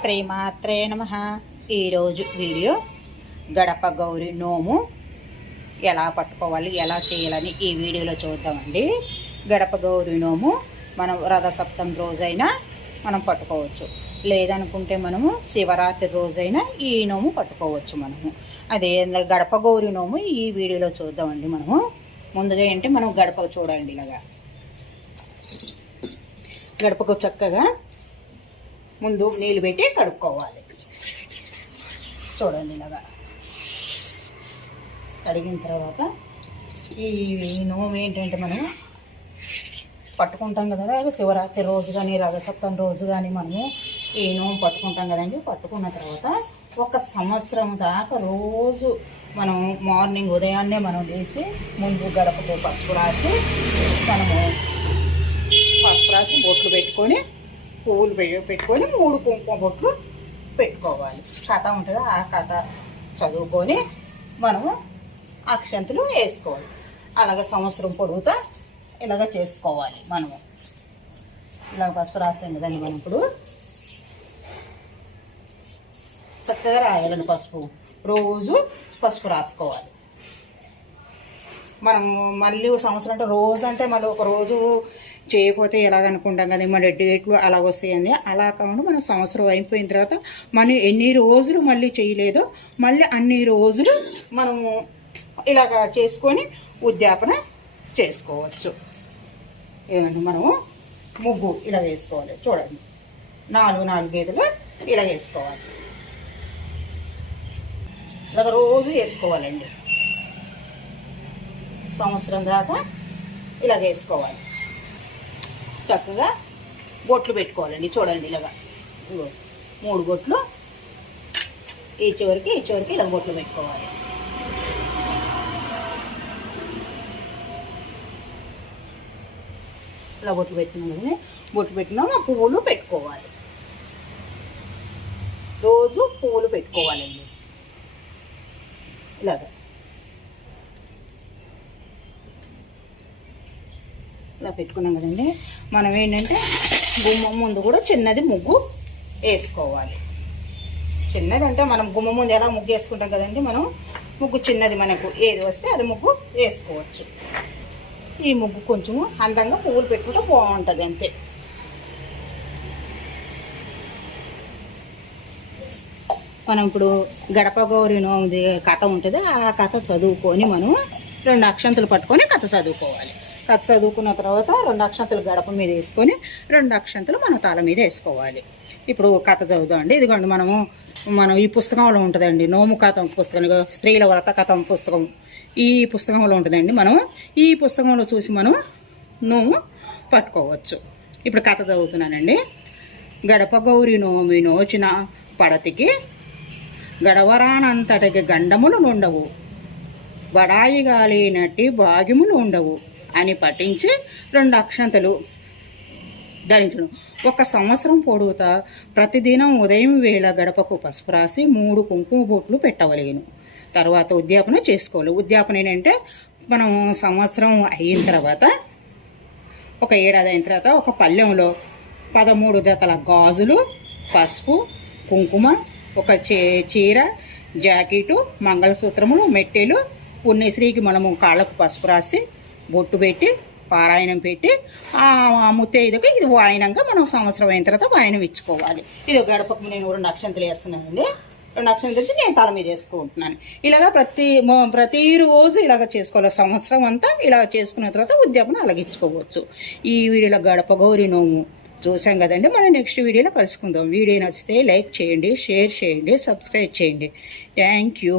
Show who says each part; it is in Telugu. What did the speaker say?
Speaker 1: శ్రీమాత్రే నమ. ఈరోజు వీడియో గడప గౌరి నోము ఎలా పట్టుకోవాలి ఎలా చేయాలని ఈ వీడియోలో చూద్దామండి. గడప గౌరి నోము మనం రథసప్తమి రోజైనా మనం పట్టుకోవచ్చు. లేదనుకుంటే మనము శివరాత్రి రోజైనా ఈ నోము పట్టుకోవచ్చు మనము. అదే గడప గౌరి నోము ఈ వీడియోలో చూద్దామండి మనము. ముందుగా ఏంటి మనం గడప చూడండి ఇలాగా. గడపకు చక్కగా ముందు నీళ్ళు పెట్టి కడుక్కోవాలి. చూడండి ఇలాగా. కడిగిన తర్వాత ఈ నోము ఏంటంటే మనం పట్టుకుంటాం కదా శివరాత్రి రోజు కానీ రథసప్తం రోజు కానీ మనము ఈ నోము పట్టుకుంటాం కదండి. పట్టుకున్న తర్వాత ఒక సంవత్సరం దాకా రోజు మనం మార్నింగ్ ఉదయాన్నే మనం లేసి ముందు గడపతో పసుపు రాసి మనము పసుపు రాసి బొట్లు పెట్టుకొని పువ్వులు పెట్టుకొని మూడు కుంకుమ బొట్లు పెట్టుకోవాలి. కథ ఉంటుంది ఆ కథ చదువుకొని మనము అక్షంతులు వేసుకోవాలి. అలాగ సంవత్సరం పొడుగుతా ఇలాగ చేసుకోవాలి మనము. ఇలాగ పసుపు రాస్తాం కదండి మనం ఇప్పుడు. చక్కగా రాయాలండి పసుపు. రోజు పసుపు రాసుకోవాలి. మనం మళ్ళీ సంవత్సరం అంటే రోజు అంటే మళ్ళీ ఒక రోజు చేయకపోతే ఎలాగనుకుంటాం కదా? మన డేట్లు అలా వస్తాయని. అలా కాకుండా మనం సంవత్సరం అయిపోయిన తర్వాత మనం ఎన్ని రోజులు మళ్ళీ చేయలేదో మళ్ళీ అన్ని రోజులు మనము ఇలాగ చేసుకొని ఉద్యాపన చేసుకోవచ్చు. ఏమంటే మనము? ముగ్గు ఇలా వేసుకోవాలి. చూడండి. నాలుగు నాలుగు గేదెలు ఇలా వేసుకోవాలి. ఇలాగ రోజు వేసుకోవాలండి సంవత్సరం దాకా ఇలా వేసుకోవాలి. చక్కగా బొట్లు పెట్టుకోవాలండి చూడండి ఇలాగా. మూడు బొట్లు. ఈ చివరికి ఈ చివరికి ఇలా బొట్లు పెట్టుకోవాలి. ఇలా బొట్లు పెట్టినాం బొట్లు పెట్టినాము ఆ పువ్వులు పెట్టుకోవాలి. రోజు పువ్వులు పెట్టుకోవాలండి. ఇలాగా. ఇలా పెట్టుకున్నాం కదండి. మనం ఏంటంటే గుమ్మం ముందు కూడా చిన్నది ముగ్గు వేసుకోవాలి. చిన్నది అంటే మనం గుమ్మ ముందు ఎలా ముగ్గు వేసుకుంటాం కదండి మనం ముగ్గు చిన్నది మనకు ఏది వస్తే అది ముగ్గు వేసుకోవచ్చు. ఈ ముగ్గు కొంచెము అందంగా పువ్వులు పెట్టుకుంటే బాగుంటుంది అంతే. మనం ఇప్పుడు గడప గౌరి కథ ఉంటుంది ఆ కథ చదువుకొని మనం రెండు అక్షంతలు పట్టుకొని కథ చదువుకోవాలి. కథ చదువుకున్న తర్వాత రెండు అక్షంతలు గడప మీద వేసుకొని రెండు అక్షంతలు మన తల మీద వేసుకోవాలి. ఇప్పుడు కథ చదువుదామండి ఇదిగోండి మనము మనం ఈ పుస్తకంలో ఉంటుందండి. నోము కథం పుస్తకం స్త్రీల వ్రత కథం పుస్తకం. ఈ పుస్తకంలో ఉంటుందండి మనం ఈ పుస్తకంలో చూసి మనం నోము పట్టుకోవచ్చు. ఇప్పుడు కథ చదువుతున్నానండి. గడప గౌరి నోమి నోచిన పడతికి గడవరానంతటికి గండములు ఉండవు బడాయి గాలినట్టి భాగ్యములు ఉండవు. అని పఠించి రెండు అక్షంతలు ధరించడం. ఒక సంవత్సరం పొడుగుతా ప్రతిదినం ఉదయం వేళ గడపకు పసుపు రాసి మూడు కుంకుమ బొట్లు పెట్టవలేను. తర్వాత ఉద్యాపన చేసుకోవాలి. ఉద్యాపన ఏంటంటే మనం సంవత్సరం అయిన తర్వాత ఒక ఏడాది అయిన తర్వాత ఒక పళ్ళెంలో పదమూడు జతల గాజులు పసుపు కుంకుమ ఒక చే చీర జాకెటు మంగళసూత్రములు మెట్టెలు పుణ్యశ్రీకి మనము కాళ్ళకు పసుపు రాసి బొట్టు పెట్టి పారాయణం పెట్టి ఆ ముత్తైదుకి ఇది వాయనంగా మనం సంవత్సరం అయిన తర్వాత వాయనం ఇచ్చుకోవాలి. ఇది గడపకు నేను రెండు అక్షంతలు వేస్తున్నానండి. రెండు అక్షంతలు తెచ్చి నేను తల మీద వేసుకుంటున్నాను. ఇలాగ ప్రతి ప్రతిరోజు ఇలాగ చేసుకోవాలి. సంవత్సరం అంతా ఇలా చేసుకున్న తర్వాత ఉద్యాపన అలగించుకోవచ్చు. ఈ వీడియోలో గడప గౌరి నోము చూసాం కదండి. మనం నెక్స్ట్ వీడియోలో కలుసుకుందాం. వీడియో నచ్చితే లైక్ చేయండి షేర్ చేయండి సబ్స్క్రైబ్ చేయండి. Thank you.